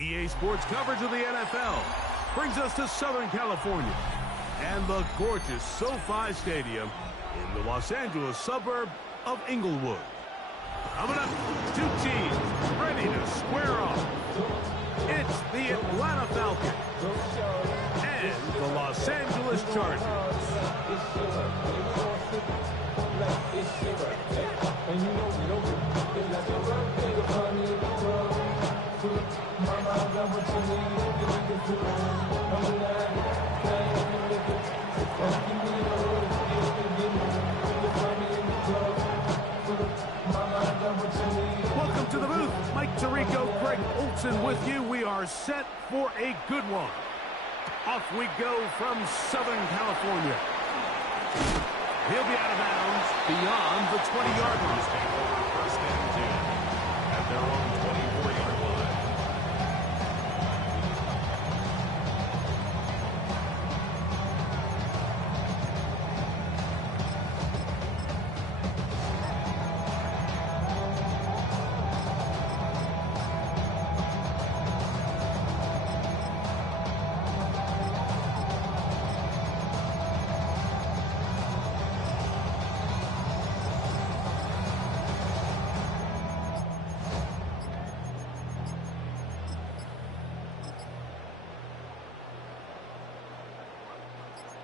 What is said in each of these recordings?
EA Sports coverage of the NFL brings us to Southern California and the gorgeous SoFi Stadium in the Los Angeles suburb of Inglewood. Coming up, two teams ready to square off. It's the Atlanta Falcons and the Los Angeles Chargers. Welcome to the booth. Mike Tirico, Greg Olson with you. We are set for a good one. Off we go from Southern California. He'll be out of bounds beyond the 20-yard line. First and 10 at their own 24-yard line.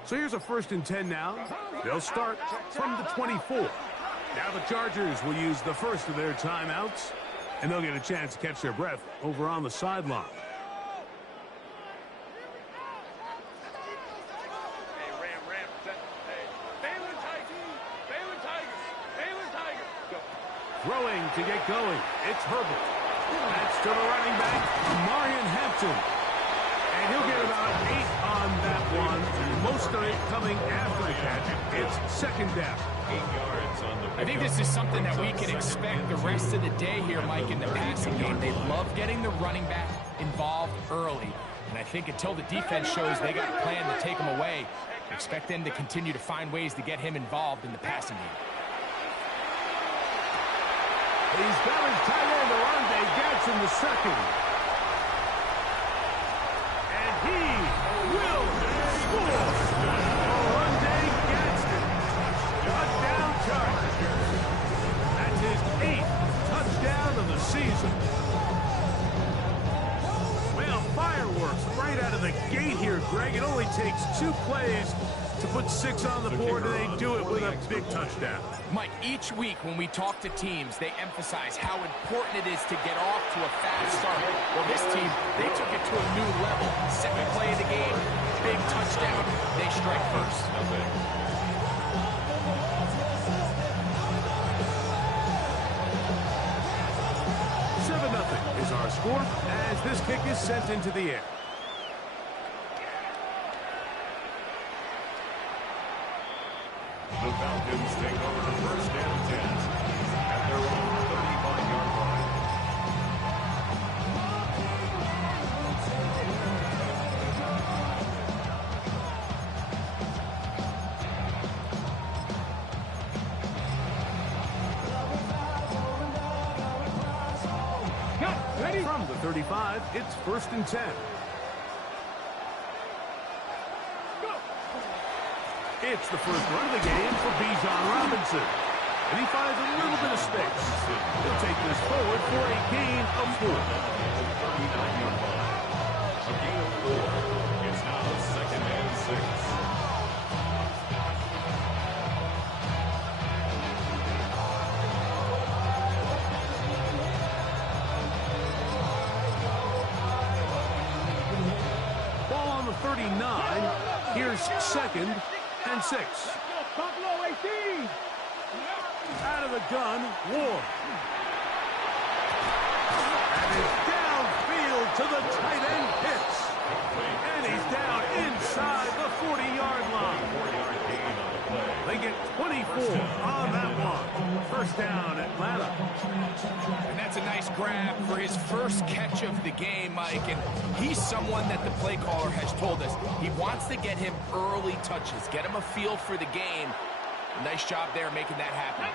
So here's a 1st and 10 now. They'll start from the 24. Now the Chargers will use the first of their timeouts, and they'll get a chance to catch their breath over on the sideline. Throwing to get going. It's Herbert. That's to the running back, Marion Hampton. And he'll get about 8 on that one. Most of it coming after the catch. It's second down. 8 yards on the pickup. I think this is something that we can expect the rest of the day here, Mike, in the passing game. They love getting the running back involved early. And I think until the defense shows they got a plan to take him away, expect them to continue to find ways to get him involved in the passing game. He's got his tight end, Orlando Gadsden, the second. And he will score. Orlando Gadsden. Touchdown Chargers. That's his 8th touchdown of the season. Well, fireworks right out of the gate here, Greg. It only takes 2 plays to put 6 on the board, and they do it with a big touchdown. Mike, each week when we talk to teams, they emphasize how important it is to get off to a fast start. Well, this team, they took it to a new level. Second play of the game, big touchdown. They strike first. 7-0 is our score as this kick is sent into the air. The Falcons take over 1st and 10 at their own 35-yard line. From the 35, it's 1st and 10. It's the first run of the game for Bijan Robinson. And he finds a little bit of space. He'll take this forward for a gain of 4. 39-yard line. A gain of 4. It's now 2nd and 6. Ball on the 39. Here's 2nd and 6. Out of the gun, Ward. And it's downfield to the tight end Pitts. And he's down inside the 40-yard line. 4-yard gain on the play. They get 24 on that one. First down, Atlanta. And that's a nice grab for his first catch of the game, Mike. And he's someone that the play caller has told us he wants to get him early touches, get him a feel for the game. Nice job there making that happen.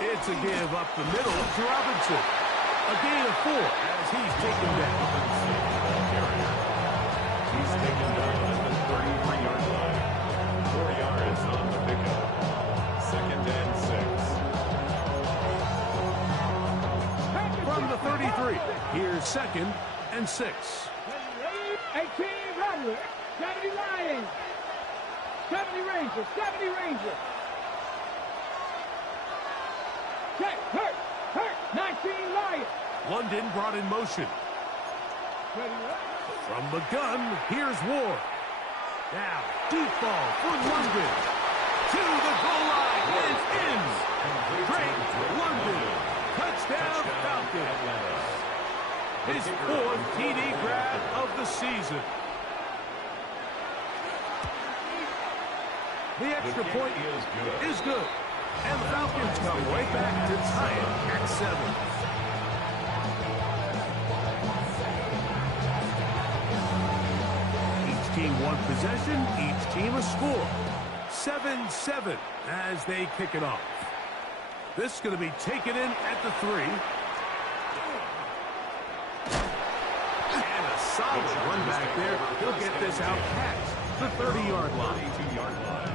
It's a give up the middle to Robinson. A gain of 4 as he's taken down. He's taken down at the 33-yard line. 4 yards on the pickup. 2nd and 6. From the 33, here's 2nd and 6. 18 Rattler, 70 Lions, 70 Rangers, 70 Rangers. Check, hurt, 19 Lions. London brought in motion. From the gun, here's Ward. Now, deep ball for London. To the goal line and in. Drake London. Touchdown Falcons. His 4th TD grab of the season. The extra point is good. And the Falcons come right back to tie it at 7. Each team one possession, each team a score. 7-7 as they kick it off. This is going to be taken in at the 3. And a solid run back there. He'll get this out past the 30-yard line. 32-yard line.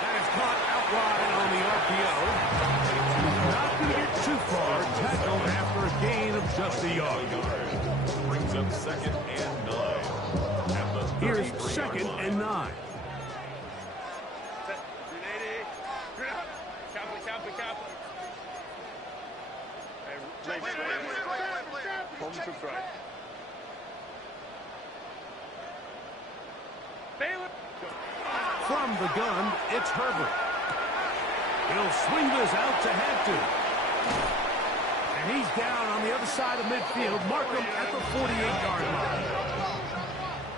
That is caught out wide on the RPO. Not going to get too far. Tackled after a gain of just a yard. Brings up 2nd and 9. At the Here's 33-yard 2nd line. and 9. From the gun, it's Herbert. He'll swing this out to Hampton. And he's down on the other side of midfield. Mark him at the 48-yard line.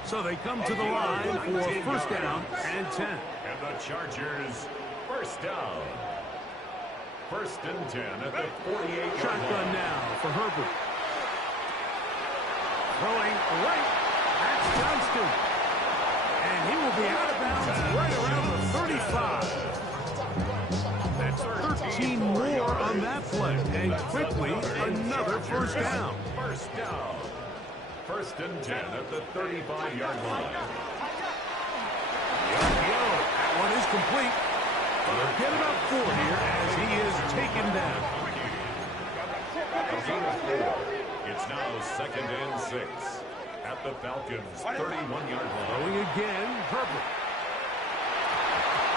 So they come to the line for 1st down and 10. And the Chargers, 1st down. 1st and 10 at the 48-yard Shotgun line. now for Herbert. Throwing right. That's Johnston. And he will be out of bounds right around the 35. That's 13 more on that play. And quickly, another 1st down. 1st down. 1st and 10 at the 35-yard line. That one is complete. They'll get about 4 here as he is taken down. A gain of 4. It's now 2nd and 6 at the Falcons' 31-yard line. Throwing again, Herbert.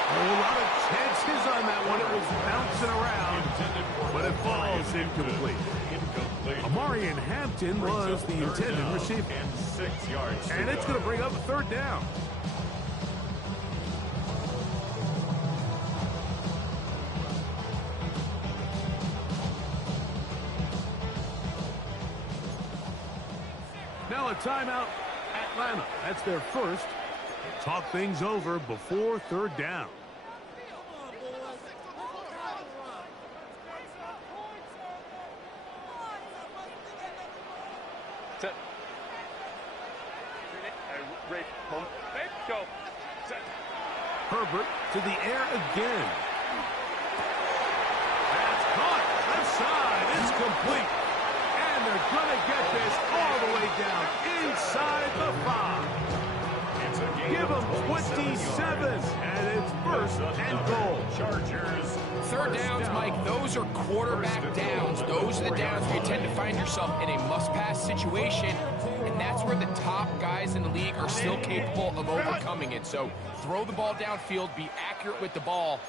A lot of chances on that one. It was bouncing around, but it falls incomplete. Amarian Hampton was the intended receiver. And 6 yards. And it's going to bring up a 3rd down. Now a timeout, Atlanta. That's their 1st. Talk things over before 3rd down. Herbert to the air again. That's caught. Left side. It's complete. And they're going to get this all the way down inside the 5. Give them 27. And it's 1st and goal. Chargers. 3rd downs, Mike, those are quarterback downs. Those are the downs where you tend to find yourself in a must-pass situation, and that's where the top guys in the league are still capable of overcoming it. So throw the ball downfield, be accurate with the ball.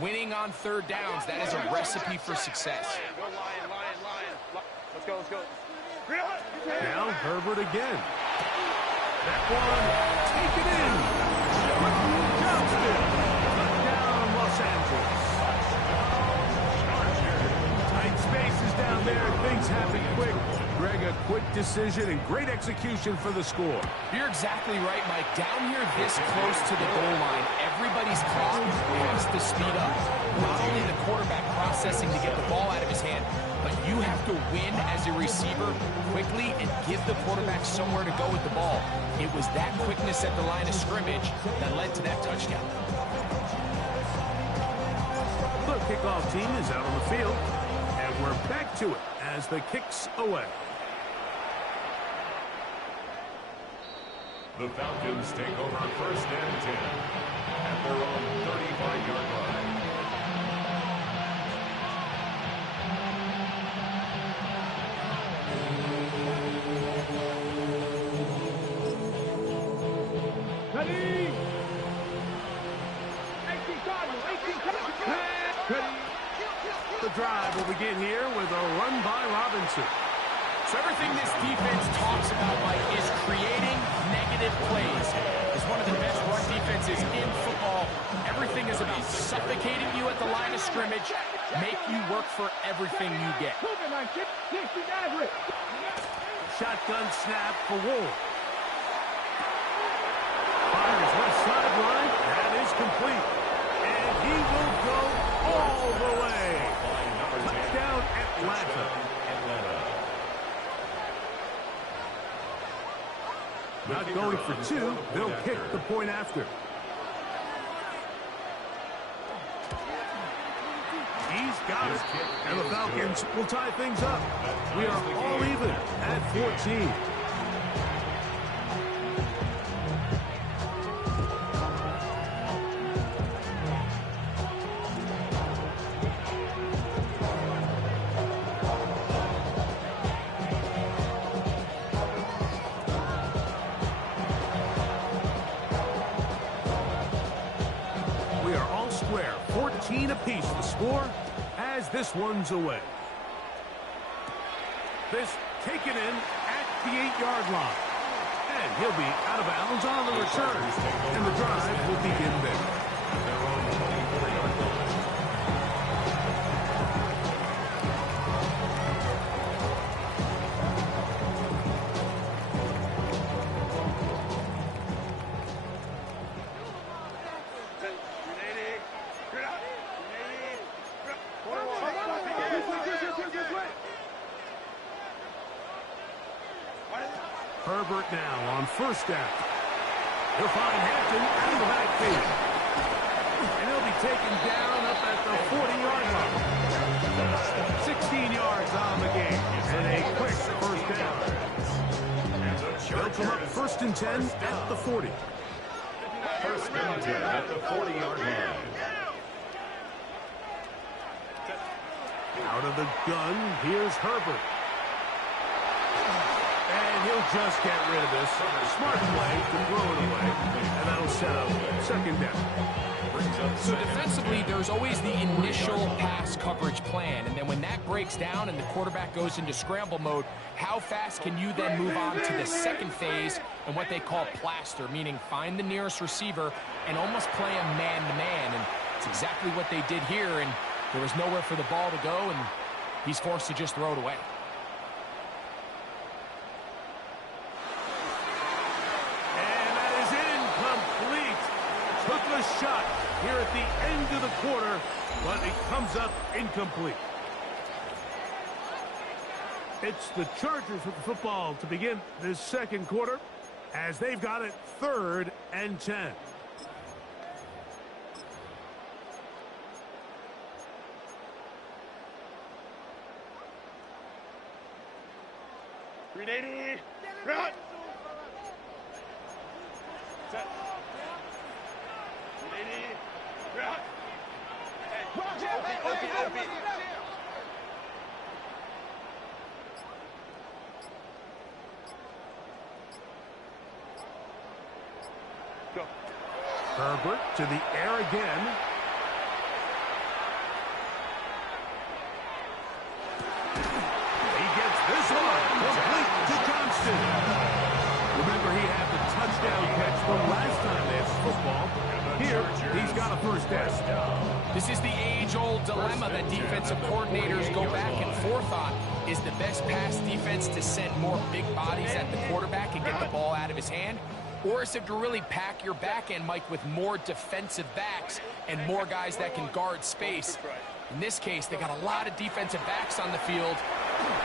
Winning on 3rd downs, that is a recipe for success. Let's go. Now Herbert again. That one taken in. Johnston. Touchdown, Los Los Angeles. Tight spaces down there. Things happen quick. Greg, a quick decision and great execution for the score. You're exactly right, Mike. Down here this close to the goal line, everybody's clock has to speed up. Not only the quarterback processing to get the ball out of his hand, but you have to win as a receiver quickly and give the quarterback somewhere to go with the ball. It was that quickness at the line of scrimmage that led to that touchdown. The kickoff team is out on the field, and we're back to it as the kick's away. The Falcons take over 1st and 10 at their own 35-yard line. Ready? 18 Cardinals, 18 Cardinals. Ready? The drive will begin here with a run by Robinson. So everything this defense talks about, Mike, is creating negative plays. It's one of the best run defenses in football. Everything is about suffocating you at the line of scrimmage, make you work for everything you get. Shotgun snap for Wolf. Fires left sideline. That is complete. And he will go all the way. Touchdown, Atlanta. Not going for two. They'll kick the point after. He's got it. And the Falcons will tie things up. We are all even at 14. We are all square. 14 apiece the score as this one's away. This taken in at the 8-yard line. And he'll be out of bounds on the return. And the drive will begin there. Herbert now on 1st down. He'll find Hampton out of the backfield. And he'll be taken down up at the 40-yard line. 16 yards on the game. And a quick 1st down. They'll come up 1st and 10 at the 40. 1st and 10 at the 40-yard line. Out of the gun, here's Herbert. And he'll just get rid of this. Smart play to throw it away. And that'll set up 2nd down. So defensively, there's always the initial pass coverage plan. And then when that breaks down and the quarterback goes into scramble mode, how fast can you then move on to the 2nd phase and what they call plaster, meaning find the nearest receiver and almost play him man-to-man. And it's exactly what they did here. And there was nowhere for the ball to go, and he's forced to just throw it away. Took a shot here at the end of the quarter, but it comes up incomplete. It's the Chargers with the football to begin this 2nd quarter as they've got it 3rd and 10. Ready, run. Set. Go. Herbert to the air again. He gets this one complete to Johnston. Remember, he had the touchdown catch the last time they had football. Here, He's got a first down. This is the age-old dilemma that defensive coordinators go back and forth on. Is the best pass defense to send more big bodies at the quarterback and get the ball out of his hand? Or is it to really pack your back end, Mike, with more defensive backs and more guys that can guard space? In this case, they got a lot of defensive backs on the field.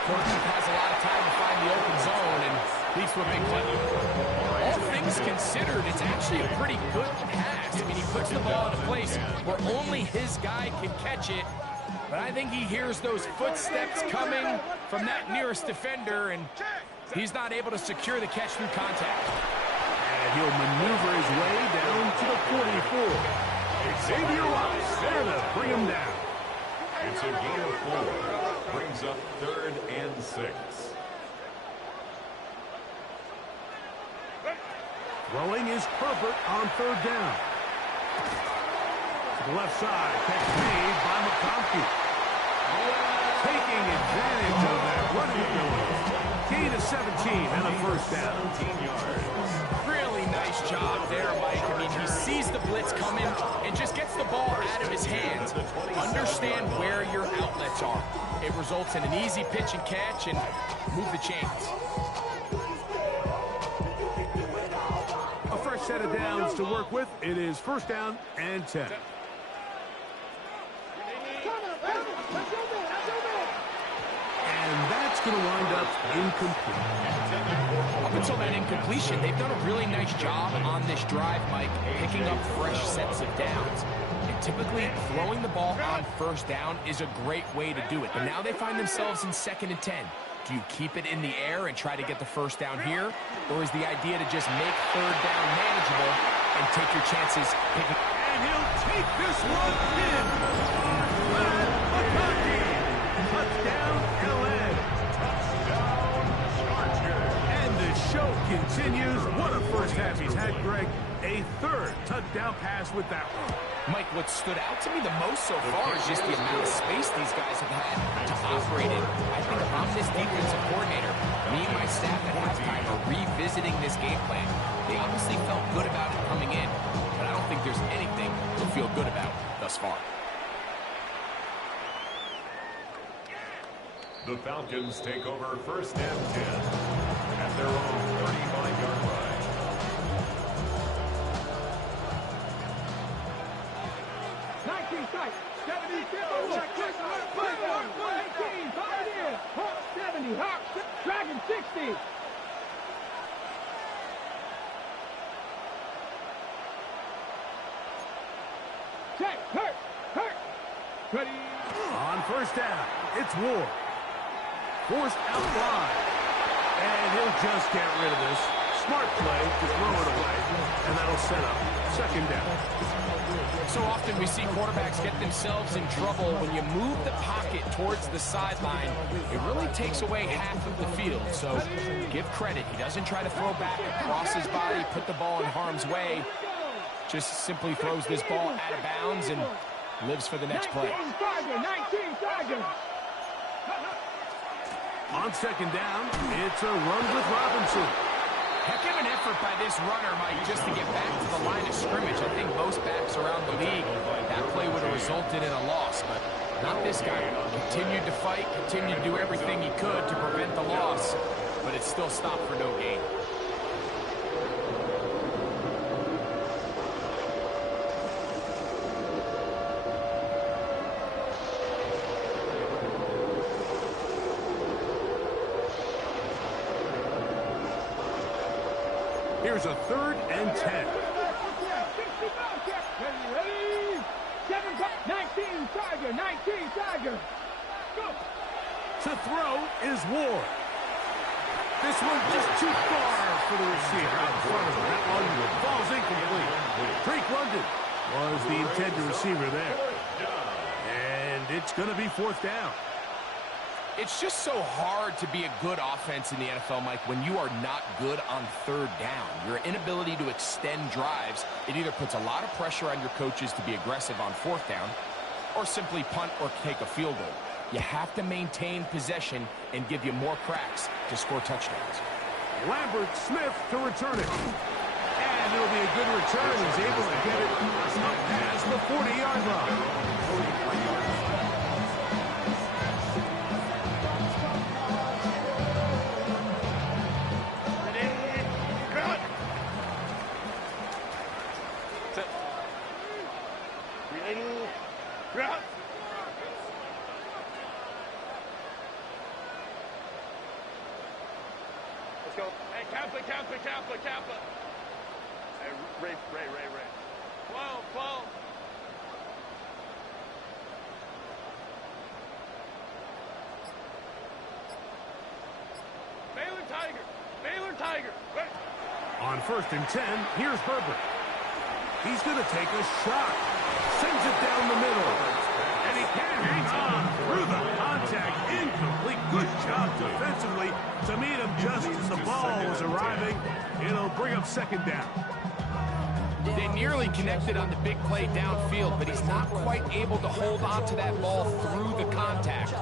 Quarterback has a lot of time to find the open zone and leads to a big play. All things considered, it's actually a pretty good pass. I mean, he puts the ball in a place where only his guy can catch it. But I think he hears those footsteps coming from that nearest defender, and he's not able to secure the catch through contact. And he'll maneuver his way down to the 44. Xavier Watts there to bring him down. It's a gain of 4. Brings up 3rd and 6. Throwing is Herbert on 3rd down. To the left side, catch made by McConkey. Taking advantage of that running ability. Gain of 17 and a first down. 17 yards. Really nice job there, Mike. I mean, he sees the blitz coming and just gets the ball out of his hands. Understand where your outlets are. It results in an easy pitch and catch and move the chains. A fresh set of downs to work with. It is 1st down and 10. And that's going to wind up incomplete. Up until that incompletion, they've done a really nice job on this drive, Mike, picking up fresh sets of downs. And typically, throwing the ball on 1st down is a great way to do it. But now they find themselves in 2nd and 10. Do you keep it in the air and try to get the 1st down here? Or is the idea to just make 3rd down manageable and take your chances picking? And he'll take this one in. McConkey. Touchdown, LA. Touchdown, Chargers. And the show continues. What a first half he's had, Greg. A 3rd touchdown pass with that one. Mike, what stood out to me the most so far is just the amount of space these guys have had to operate in. I think if I'm this defensive coordinator, me and my staff at halftime are revisiting this game plan. They obviously felt good about it coming in, but I don't think there's anything to feel good about thus far. The Falcons take over 1st and 10 at their own 35-yard line. 19 sight, 70, 18, 5 in, Hawk 70, Hawk, Dragon 60. Check, hurt, ready. On 1st down, it's Ward. Forced out wide. And he'll just get rid of this. Smart play to throw it away. And that'll set up 2nd down. So often we see quarterbacks get themselves in trouble when you move the pocket towards the sideline. It really takes away half of the field. So give credit. He doesn't try to throw back across his body, put the ball in harm's way. Just simply throws this ball out of bounds and lives for the next play. 19 Tiger. On 2nd down, it's a run with Robinson. Heck of an effort by this runner, Mike, just to get back to the line of scrimmage. I think most backs around the league, that play would have resulted in a loss, but not this guy. Continued to fight, continued to do everything he could to prevent the loss, but it still stopped for no gain. Here's a 3rd and 10. Ready. 19 Tiger. Go. To throw is Ward. This one just too far for the receiver out in front of him. That one falls incomplete. Drake London was the intended receiver there. And it's going to be 4th down. It's just so hard to be a good offense in the NFL, Mike, when you are not good on 3rd down. Your inability to extend drives, it either puts a lot of pressure on your coaches to be aggressive on 4th down or simply punt or take a field goal. You have to maintain possession and give you more cracks to score touchdowns. Lambert Smith to return it. And it'll be a good return. He's able to get it up past the 40-yard line. Let's go. Hey, Kappa. Hey, Ray. 12. Baylor Tiger. Right. On 1st and 10, here's Herbert. He's going to take a shot. Sends it down the middle. And he can't hang on through the contact. Incomplete. Good job defensively to meet him just as the ball was arriving. It'll bring up 2nd down. They nearly connected on the big play downfield, but he's not quite able to hold on to that ball through the contact.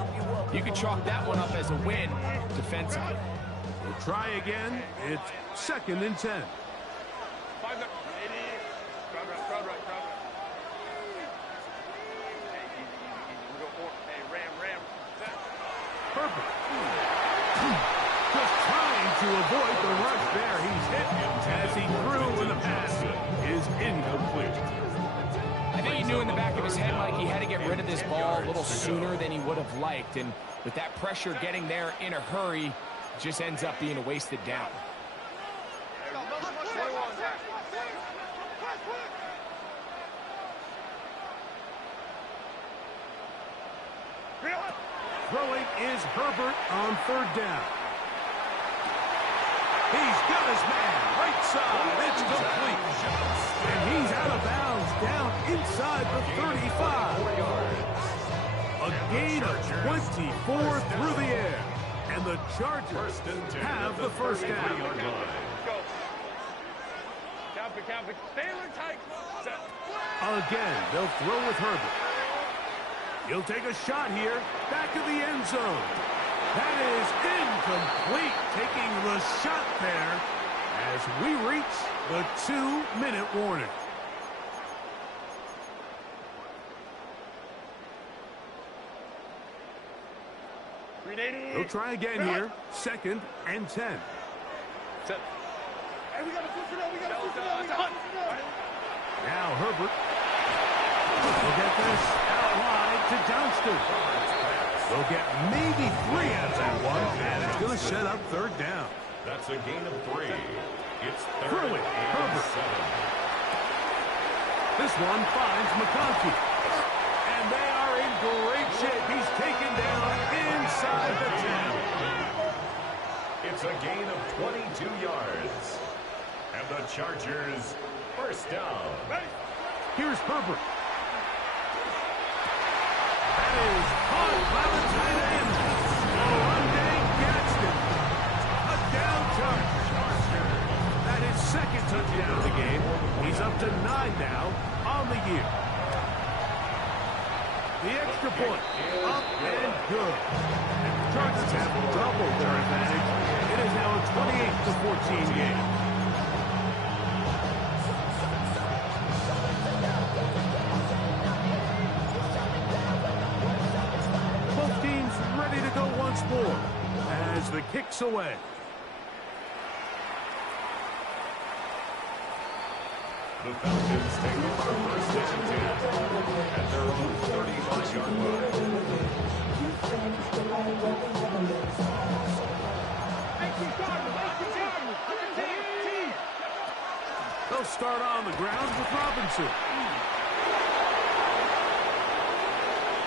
You can chalk that one up as a win defensively. We'll try again. It's 2nd and 10. Crowd right. Hey, easy. We go for it. Hey, Ram. Set. Herbert. Just trying to avoid the rush there. He's hit as he threw, and the pass is incomplete. I think he knew in the back of his head, Mike, he had to get rid of this ball a little sooner than he would have liked. And with that pressure getting there in a hurry, it just ends up being a wasted down. Throwing is Herbert on 3rd down. He's got his man right side. It's complete. And he's out of bounds down inside the 35. A gain of 24 through the air. And the Chargers have the 1st down. Go. Kappa. Baylor Tiger. Set. Again, they'll throw with Herbert. He'll take a shot here, back of the end zone. That is incomplete, taking the shot there as we reach the 2-minute warning. He'll try again here, 2nd and 10. Set. Hey, we got to push it out. Now Herbert will get this out wide to Johnston. They'll get maybe 3 out of that one, and it's going to set up 3rd down. That's a gain of 3. It's 3rd Through it, and Herbert. 7. This one finds McConkey. And they are in great shape. He's taken down inside the 10. It's a gain of 22 yards. And the Chargers 1st down. Here's Herbert. That is caught by the tight end. Monday Gadsden. Touchdown Chargers. That is 2nd touchdown of the game. He's up to 9 now on the year. The extra point. Up and good. And the Chargers have doubled their advantage. It is now a 28-14 game. Ready to go once more as the kick's away. The Falcons take over 1st and 10 at their own 35-yard line. They'll start on the ground with Robinson.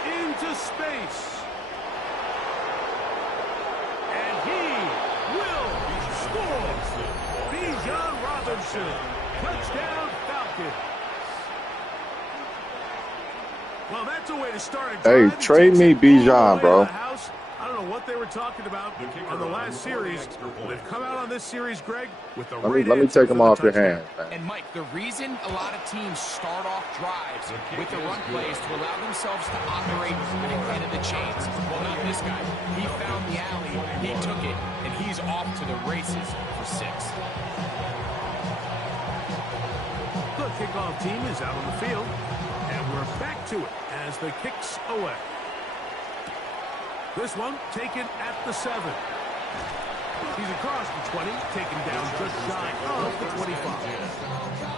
Into space. Bijan Robinson, touchdown Falcons. Well, that's a way to start a drive. Hey, trade me Bijan, bro. I don't know what they were talking about on the last series. They've come out on this series, Greg, with the Let me take him off your hands, man. And Mike, the reason a lot of teams start off drives with the run plays to allow themselves to operate at the end of the chains. Well, not this guy. He found the alley, he took it, and he's off to the races for 6. The kickoff team is out on the field, and we're back to it as the kick's away. This one taken at the 7. He's across the 20, taken down just shy of the 25.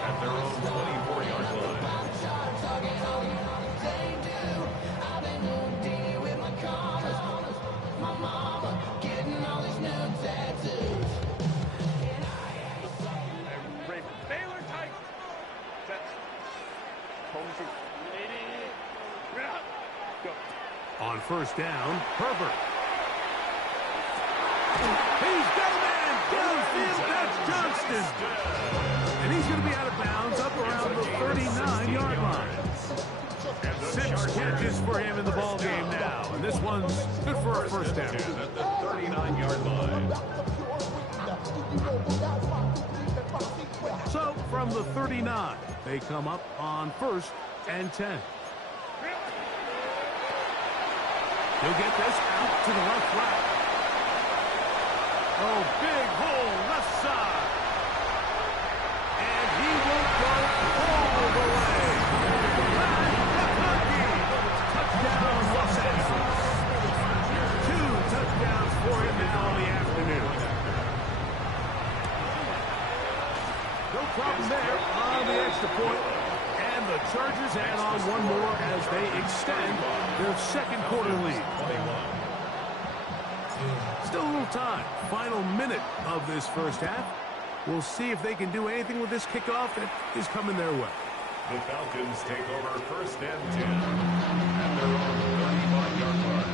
At their own 24-yard line. Baylor tight. Sets. Home to go. On first down, Herbert. He's got a man downfield. That's Johnston. And he's going to be out of bounds up around the 39-yard line. 6 catches for him in the ball game now. And this one's good for a first down. At the 39-yard line. So from the 39, they come up on 1st and 10. He'll get this out to the left flat. Oh, big hole left side. And he will go all the way. Touchdown, Los Angeles. 2 touchdowns for him on the afternoon. No problem there on the extra point. And the Chargers add on one more as they extend their second quarter lead. Still a little time. Final minute of this first half. We'll see if they can do anything with this kickoff that is coming their way. The Falcons take over 1st and 10 at their own 35-yard line.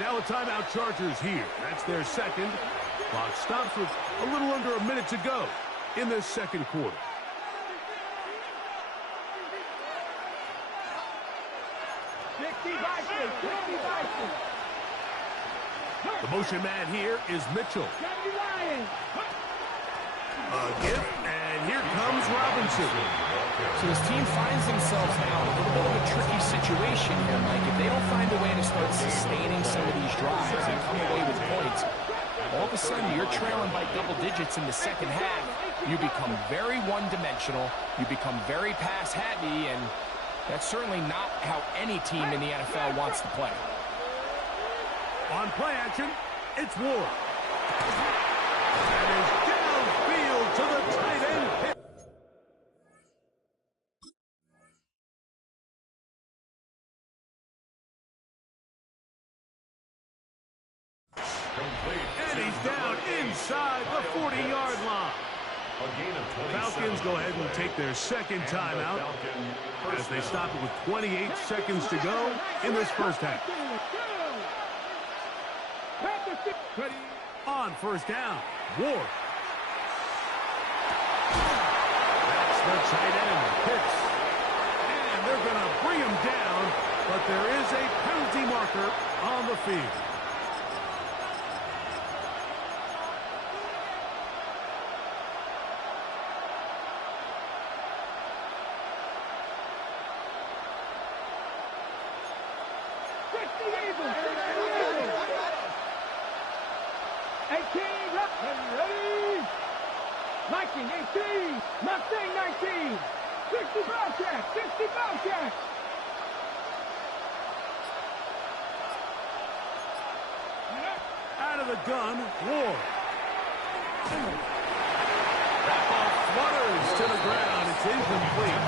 Now a timeout, Chargers here. That's their second. Clock stops with a little under a minute to go in this second quarter. The motion man here is Mitchell. A gift, and here comes Robinson. So this team finds themselves now in a little bit of a tricky situation here, Mike. If they don't find a way to start sustaining some of these drives and come away with points, all of a sudden you're trailing by double digits in the second half. You become very one-dimensional. You become very pass-heavy, and that's certainly not how any team in the NFL wants to play. On play action, it's Ward. That is downfield to the tight end. And he's down inside the 40-yard line. A gain of 27. Falcons go ahead and take their second timeout as they stop it with 28 seconds to go in this first half. On first down, Ward. That's the tight end, Pitts. And they're going to bring him down, but there is a penalty marker on the field. Mustang 19, 60 Bobcat, 60 Bobcat. Out of the gun, Ward. That ball flutters to the ground. It's incomplete.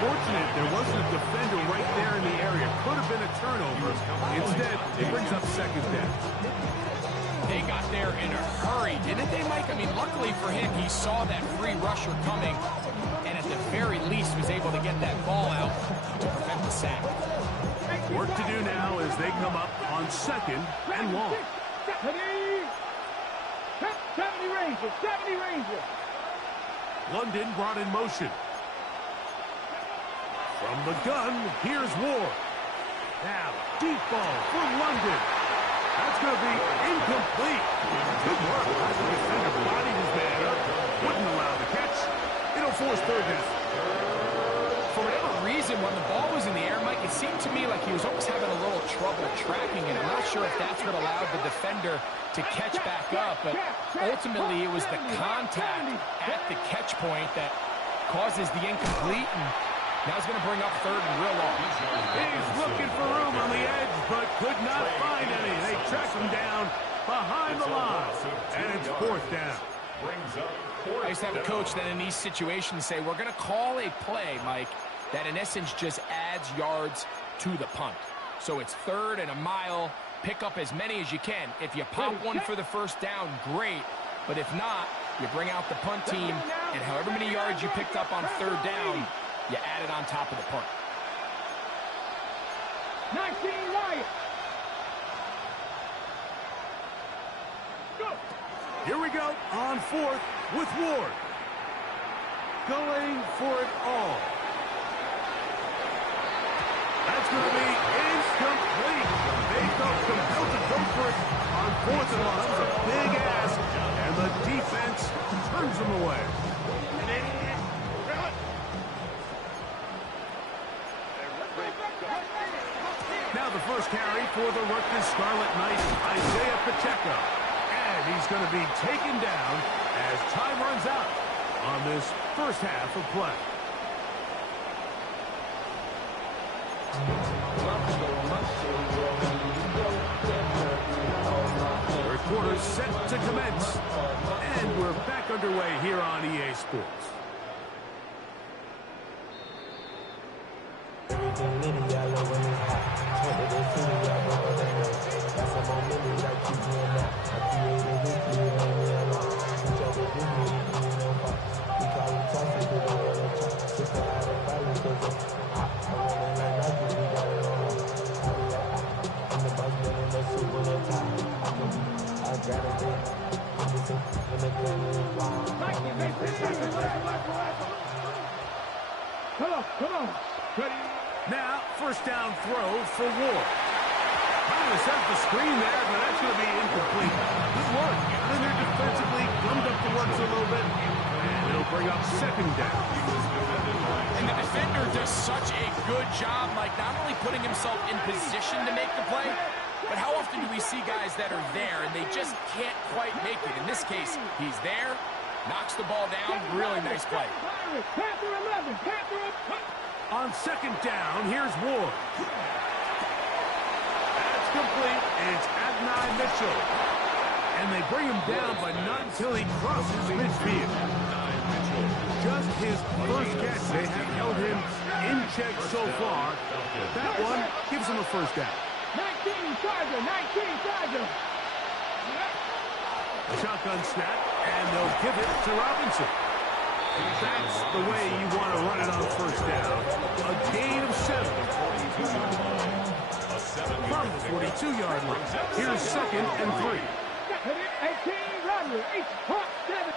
Fortunate there wasn't a defender right there in the area. Could have been a turnover. Instead, it brings up second down. They got there in a hurry, didn't they, Mike? I mean, luckily for him, he saw that free rusher coming, and at the very least was able to get that ball out to prevent the sack. Work to do now as they come up on second and long. 70 Rangers, 70 Rangers. London brought in motion. From the gun, here's Ward. Now, deep ball for London. That's going to be incomplete. Good work. The defender bodied his man up. Wouldn't allow the catch. It'll force third down. For whatever reason, when the ball was in the air, Mike, it seemed to me like he was almost having a little trouble tracking it. I'm not sure if that's what allowed the defender to catch back up, but ultimately it was the contact at the catch point that causes the incomplete, and now he's going to bring up third and real long. He's looking for room on the edge, but could not find any. They track him down behind the line, and it's fourth down. I used to have a coach that in these situations say, we're going to call a play, Mike, that in essence just adds yards to the punt. So it's third and a mile. Pick up as many as you can. If you pop one for the first down, great. But if not, you bring out the punt team, and however many yards you picked up on third down, you add it on top of the punt. 19 Lions. Go. Here we go on fourth with Ward. Going for it all. That's going to be incomplete. They felt compelled to go for it on fourth and long. It's a big ask, and the defense turns them away. Now the first carry for the Rutgers Scarlet Knights, Isaiah Pacheco. And he's going to be taken down as time runs out on this first half of play. Third quarter set to commence. And we're back underway here on EA Sports. Come on. Ready? Now, first down throw for Ward. Trying to set the screen there, but that's going to be incomplete. Good work. Got in there defensively, gummed up the works a little bit, and it'll bring up second down. And the defender does such a good job, like not only putting himself in position to make the play, but how often do we see guys that are there and they just can't quite make it? In this case, he's there, knocks the ball down, really nice play. Panther 11. Panther 11. On second down, here's Ward. That's complete. It's Adonai Mitchell. And they bring him down, but not until he crosses midfield. Just his first catch. They have held him in check so far. That one gives him a first down. 19 Charger. 19 Charger. A shotgun snap, and they'll give it to Robinson. That's the way you want to run it on first down. A gain of 7. From the 42-yard line. Here's second and 3. 18 Rodney. 8-7.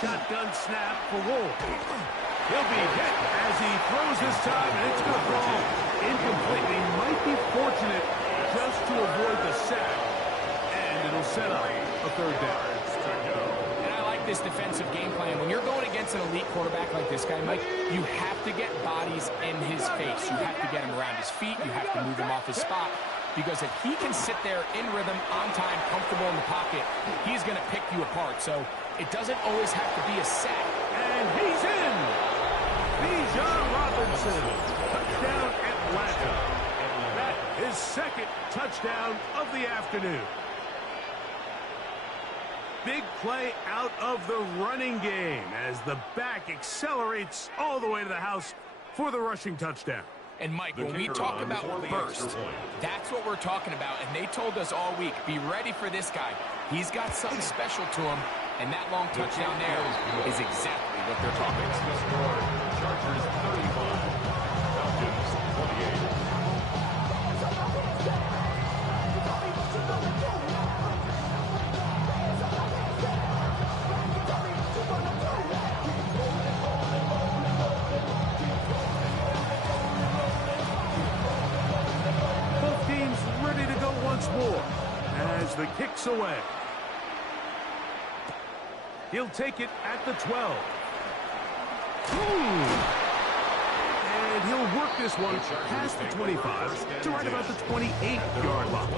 Shotgun snap for Ward. He'll be hit as he throws this time, and it's going to fall incomplete. He might be fortunate just to avoid the sack, and it'll set up a third down. This defensive game plan, when you're going against an elite quarterback like this guy, Mike, you have to get bodies in his face. You have to get him around his feet. You have to move him off his spot. Because if he can sit there in rhythm, on time, comfortable in the pocket, he's going to pick you apart. So it doesn't always have to be a sack. And he's in! Bijan Robinson. Touchdown Atlanta. That is second touchdown of the afternoon. Big play out of the running game as the back accelerates all the way to the house for the rushing touchdown. And, Mike, when we talk about burst, that's what we're talking about. And they told us all week, be ready for this guy. He's got something special to him, and that long touchdown there is exactly what they're talking about. Chargers 35, Falcons 28. Both teams ready to go once more. the kick's away. He'll take it at the 12. And he'll work this one past the 25 to right about the 28-yard line.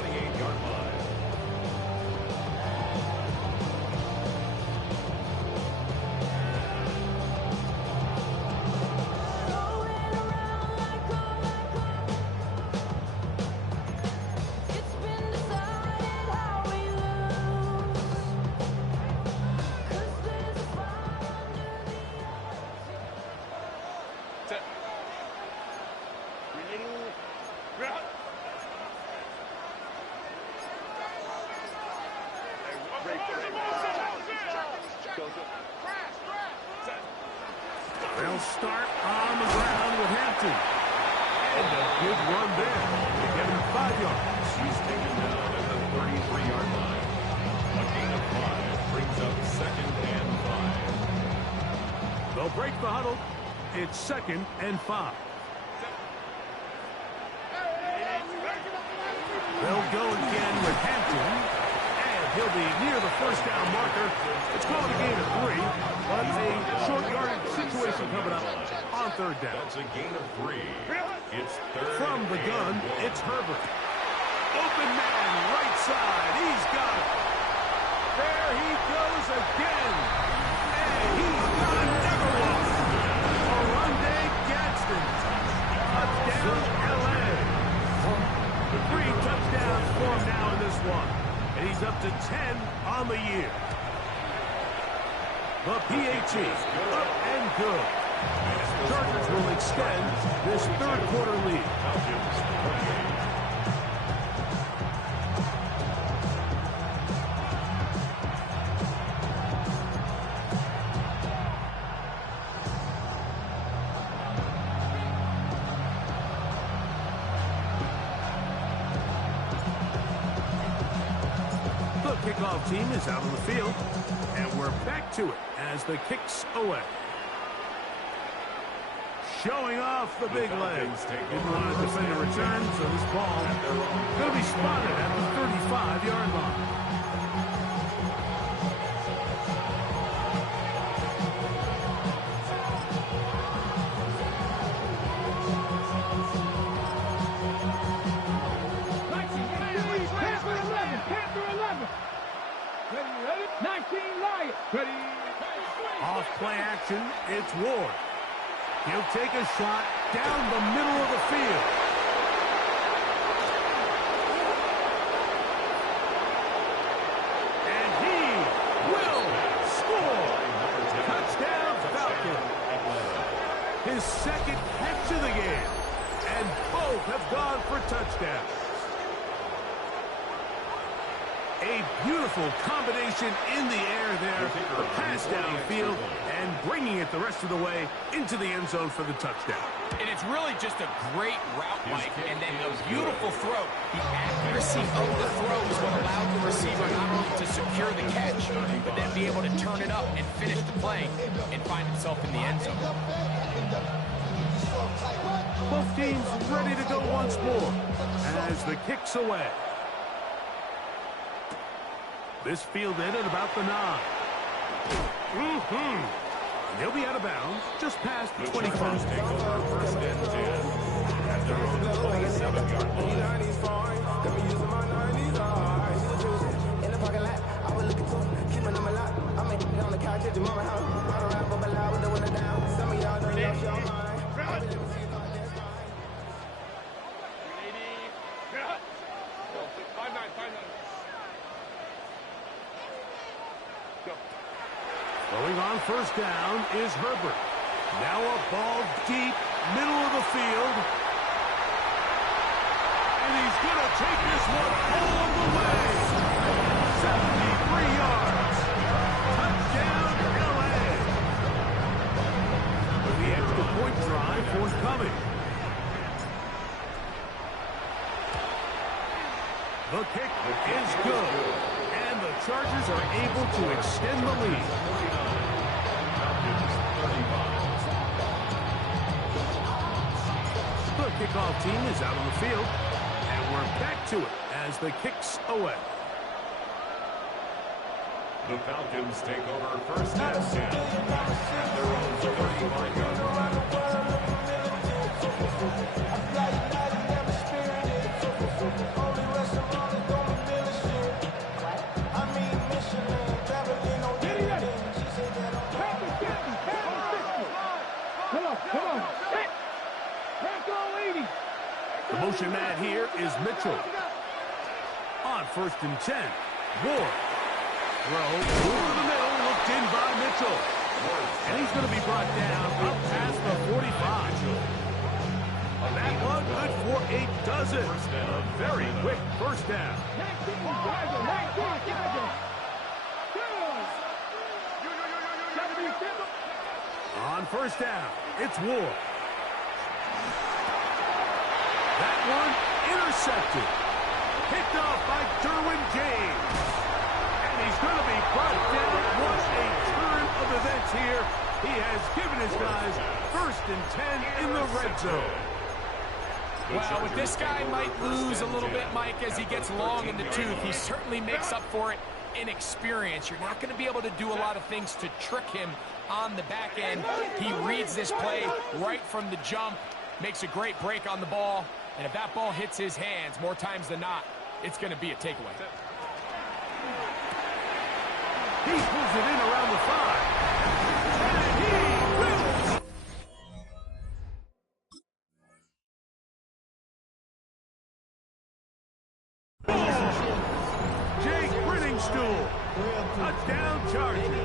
They'll start on the ground with Hampton. And a good run there. They get him 5 yards. He's taken down at the 33-yard line. A gain of 5 brings up 2nd and 5. They'll break the huddle. It's 2nd and 5. They'll go again with Hampton. And he'll be near the first down marker. It's called a gain of 3, but a short yardage situation coming up on 3rd down. That's a gain of 3. It's 3rd. From the gun, it's Herbert. Open man, right side. He's got it. There he goes again. And he's gone never once. Orlando Gadsden. Touchdown, L.A. 3 touchdowns for him now in this one. And he's up to 10 on the year. The PAT up and good. Chargers will extend this 3rd quarter lead. The kickoff team is out on the field, and we're back to it as the kick's away. Showing off the big legs. Didn't want to defend a return, so this ball going to be spotted at the 35-yard line. Off play action, it's Ward. He'll take a shot down the middle of the field. And he will score. Touchdown, Falcons. His 2nd catch of the game. And both have gone for touchdowns. A beautiful combination in the air there. The pass downfield and bringing it the rest of the way into the end zone for the touchdown. And it's really just a great route, Mike, and then a beautiful throw. The accuracy of the throw is what allowed the receiver not only to secure the catch, but then be able to turn it up and finish the play and find himself in the end zone. Both teams ready to go once more as the kick's away. This fielded at about the 9. And he'll be out of bounds just past the 25. Take over 1st and 10 at their own 27-yard line. In the parking lot, I was looking to keep my number locked. I'm making it on the couch at your mama house. Ride around, but loud with the window down. Some of y'all don't lost your mind. Going on 1st down is Herbert. Now a ball deep, middle of the field. And he's going to take this one all the way. 73 yards. Touchdown, L.A. With the extra point drive forthcoming. The kick is good. And the Chargers are able to extend the lead. The kickoff team is out on the field, and we're back to it as the kick's away. The Falcons take over first and 10 at their own 35-yard line. Come on. Hit. Let's go, 80. The motion man here is Mitchell. On first and 10, Ward. Throw over the middle, looked in by Mitchell. And he's going to be brought down up past the 45. That one good for a dozen. A very quick first down. On first down, it's Ward. That one intercepted. Picked off by Derwin James. And he's going to be brought down. What a turn of events here. He has given his guys first and 10 in the red zone. Well, with this guy might lose a little bit, Mike, as he gets long in the tooth. He certainly makes up for it in experience. You're not going to be able to do a lot of things to trick him on the back end. He reads this play right from the jump, makes a great break on the ball, and if that ball hits his hands more times than not, it's going to be a takeaway. He pulls it in around the 5. And he wins. Jake Brittingstool. Touchdown Chargers.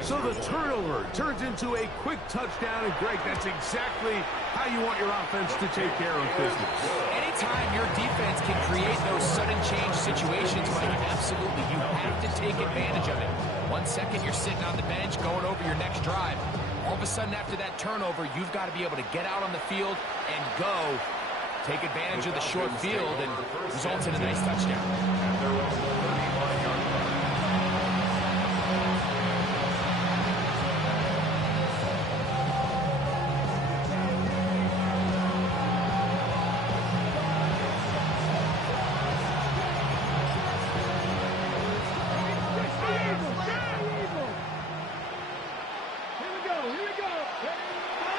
So the turnover turns into a quick touchdown, and Greg, that's exactly how you want your offense to take care of business. Anytime your defense can create those sudden change situations, Mike, absolutely, you have to take advantage of it. 1 second you're sitting on the bench going over your next drive. All of a sudden after that turnover, you've got to be able to get out on the field and go. Take advantage of the short field and results in a nice touchdown.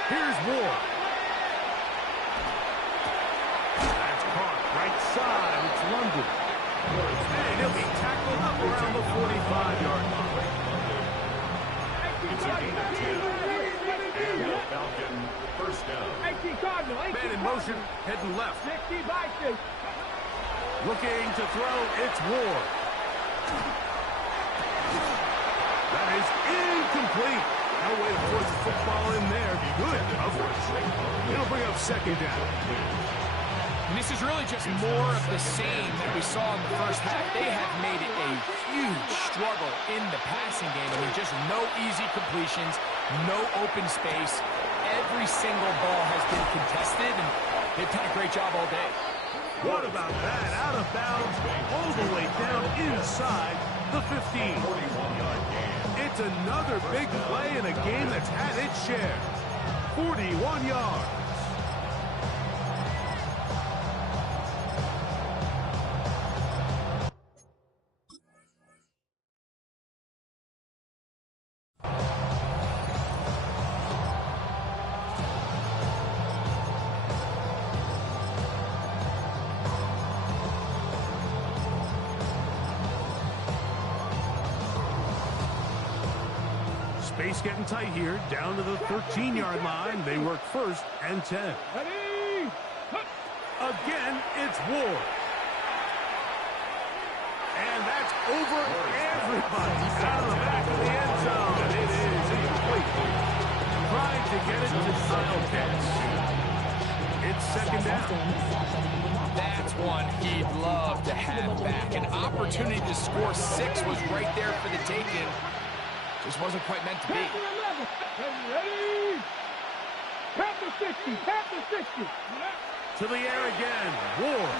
Here's Ward. That's caught right side. It's London. And he'll be tackled up around the 45-yard line. It's a gain of 10. And the Falcon first down. Man in motion, heading left. 60 by 6. Looking to throw, it's Ward. That is incomplete. No way to force the football in there. Good coverage. It'll bring up second down. And this is really just more of the same that we saw in the first half. They have made it a huge struggle in the passing game. I mean, just no easy completions, no open space. Every single ball has been contested, and they've done a great job all day. What about that? Out of bounds, all the way down inside the 15. 41-yard gain. It's another big play in a game that's had its share. 41 yards. Space getting tight here, down to the 13-yard line. They work first and 10. Again, it's Ward. And that's over everybody. Out of the back of the end zone. It is incomplete. Trying to get it to Kyle Pitts. It's second down. That's one he'd love to have back. An opportunity to score 6 was right there for the taking. Just wasn't quite meant to be. To the air again. Ward.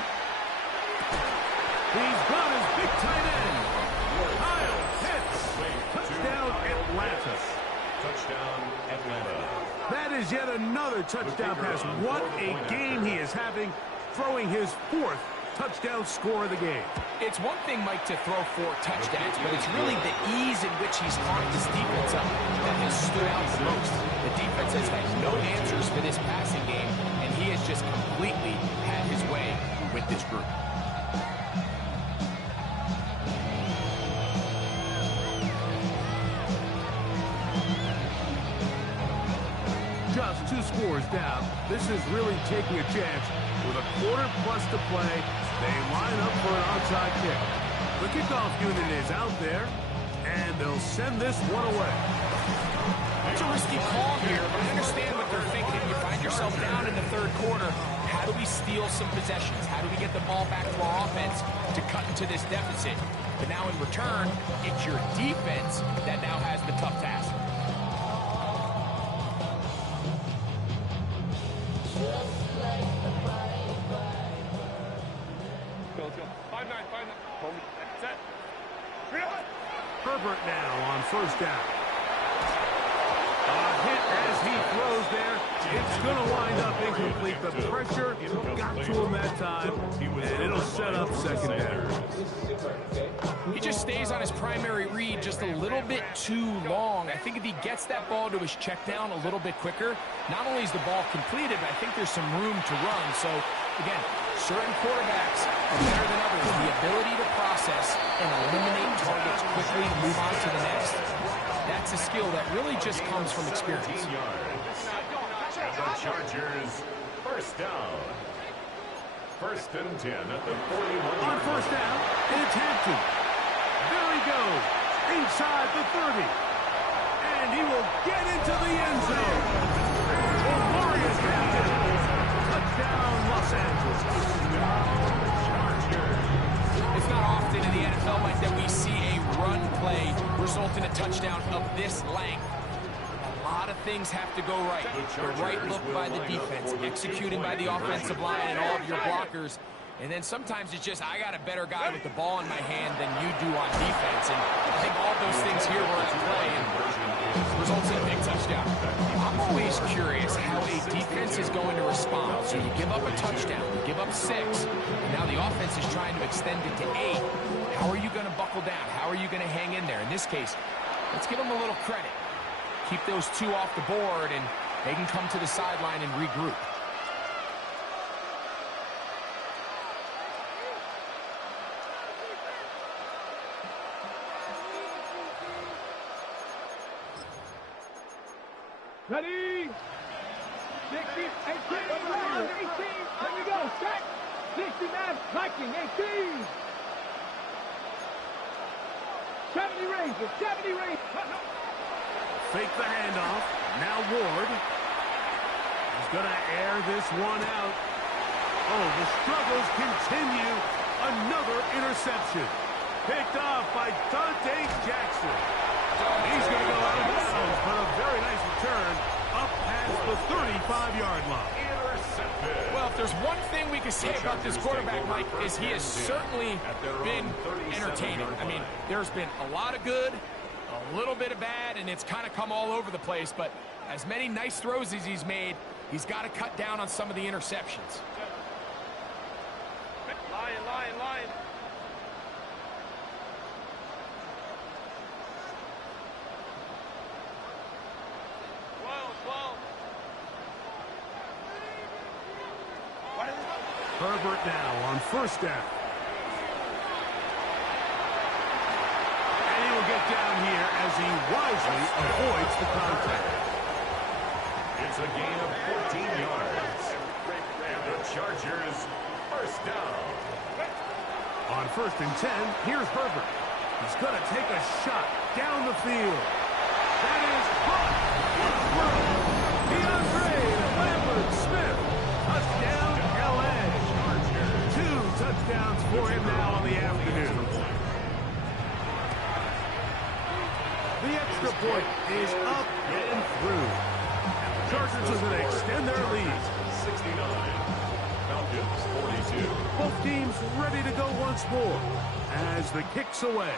He's got his big tight end. Kyle Pitts. Touchdown Atlanta. Touchdown Atlanta. That is yet another touchdown pass. What a game he is having, throwing his 4th touchdown score of the game. It's one thing, Mike, to throw 4 touchdowns, but it's really the ease in which he's caught this defense up that has stood out the most. The defense has had no answers for this passing game, and he has just completely had his way with this group. Just 2 scores down. This is really taking a chance. With a quarter plus to play, they line up for an onside kick. The kickoff unit is out there, and they'll send this one away. It's a risky call here, but I understand what they're thinking. You find yourself down in the 3rd quarter. How do we steal some possessions? How do we get the ball back to our offense to cut into this deficit? But now in return, it's your defense that now has the tough task. Herbert now on 1st down. A hit as he throws there. It's going to wind up incomplete. The pressure got to him that time, and it'll set up 2nd down. He just stays on his primary read just a little bit too long. I think if he gets that ball to his check down a little bit quicker, not only is the ball completed, but I think there's some room to run. So, again, certain quarterbacks are better than others. The ability to process and eliminate targets quickly and move on to the next. That's a skill that really just comes from experience. The Chargers, 1st down. 1st and 10 at the 41. On 1st down, it's Hampton. There he goes, inside the 30. And he will get into the end zone. Glorious Hampton. Touchdown, Los Angeles. It's not often in the NFL, Mike, that we see a run play result in a touchdown of this length. A lot of things have to go right. The right look by the defense, executing by the offensive line and all of your blockers. And then sometimes it's just, I got a better guy with the ball in my hand than you do on defense. And I think all those things here were at play and results in a big touchdown. I'm always curious how a defense is going to respond. So you give up a touchdown, you give up 6, and now the offense is trying to extend it to 8. How are you going to buckle down? How are you going to hang in there? In this case, let's give them a little credit. Keep those 2 off the board, and they can come to the sideline and regroup. Ready? 60, 18, 18, let me go, set. 69, Viking, 18. 70 Rangers, 70 Rangers. Fake the handoff. Now Ward. He's going to air this one out. Oh, the struggles continue. Another interception. Picked off by Dante Jackson. He's going to go out of bounds, but a very nice return up past the 35-yard line. Intercepted. Well, if there's one thing we can say about this quarterback, Mike, is he has certainly been entertaining. I mean, there's been a lot of good, a little bit of bad, and it's kind of come all over the place. But as many nice throws as he's made, he's got to cut down on some of the interceptions. Lion. 12. Herbert now on 1st down. And he will get down here as he wisely avoids the contact. It's a gain of 14 yards. And the Chargers, 1st down. On 1st and 10, here's Herbert. He's going to take a shot down the field. That is caught. DeAndre Lambert Smith. Touchdown, L.A. 2 touchdowns for him now on the afternoon. The extra point is up and through. And the Chargers are going to extend their lead. 69. Falcons, 42. Both teams ready to go once more as the kick's away.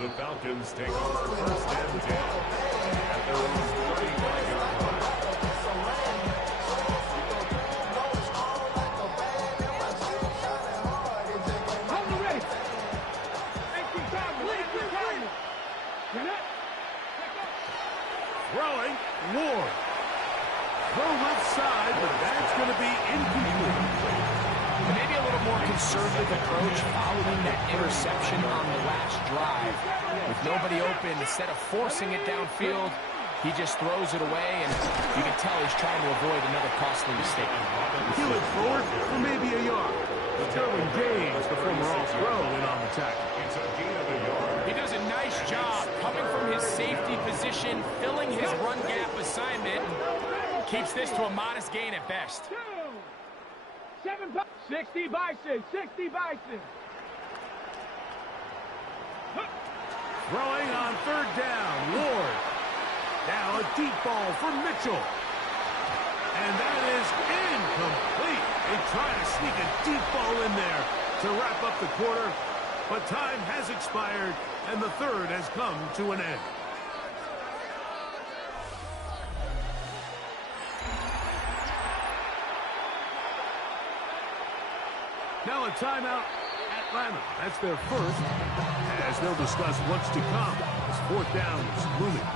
The Falcons take over 1st and 10 at their own 35-yard line. Throwing, Ward. Throw left side, but that's going to be incomplete. Maybe a little more conservative approach following that interception on the last drive. With nobody open, instead of forcing it downfield, he just throws it away, and you can tell he's trying to avoid another costly mistake. Kill it forward for maybe a yard. Sterling James, the former All-Pro, in on the tackle. He does a nice job coming from his safety position, filling his run gap assignment, and keeps this to a modest gain at best. 60 Bison, 60 Bison. Throwing on third down, Ward. Now a deep ball for Mitchell. And that is incomplete. They try to sneak a deep ball in there to wrap up the quarter, but time has expired, and the third has come to an end. Now a timeout, Atlanta. That's their first, as they'll discuss what's to come as fourth down is looming.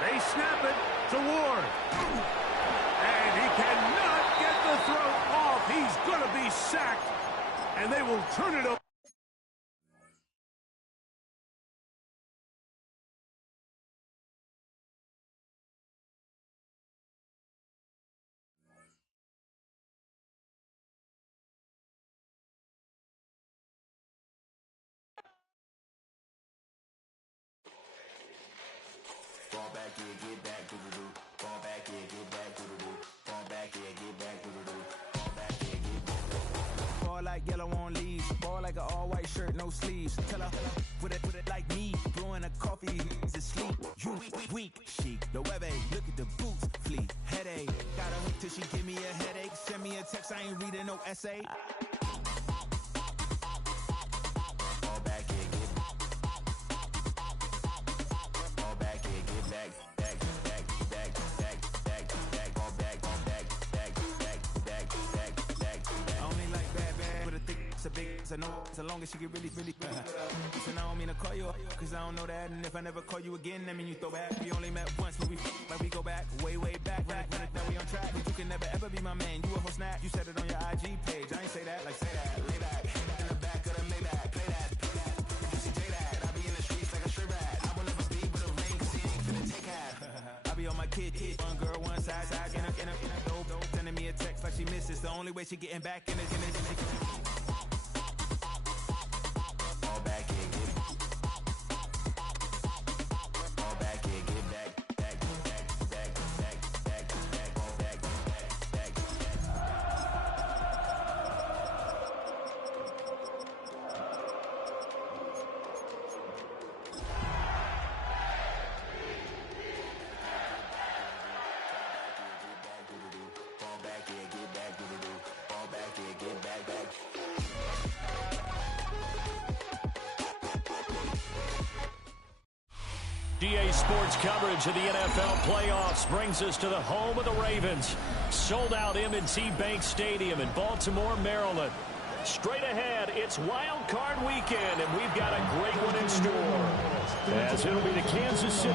They snap it to Ward. And he cannot get the throw off. He's going to be sacked. And they will turn it over. Fall back, yeah, get back, doo-doo-doo. Fall back, yeah, get back, doo-doo-doo. Fall back, yeah, get back, doo-doo-doo. Fall back, yeah, get back. Fall like yellow on leaves. Fall like an all-white shirt, no sleeves. Tell her, put it like me. Blowing a coffee, he's asleep. You weak, chic. The web look at the boots, fleet. Headache, gotta wait till she give me a headache. Send me a text, I ain't reading no essay. Fall back, yeah, get back. Fall back, yeah, get back. So no, so long as she get really so now I don't mean to call you, cause I don't know that. And if I never call you again, that mean you throw back. We only met once, but we go back, way back. Run it down, we on track. But you can never ever be my man. You a whole snap, you said it on your IG page. I ain't say that, like say that. Lay back, in the back of the Maybach. Play that. You see that. I be in the streets like a stray rat. I will never speak with a ring, cause he ain't finna take half. I be on my kid. One girl, one side, in a dope. Sending me a text like she misses. The only way she getting back in it. DA Sports coverage of the NFL playoffs brings us to the home of the Ravens. Sold out M&T Bank Stadium in Baltimore, Maryland. Straight ahead, it's Wild Card Weekend, and we've got a great one in store, as it'll be the Kansas City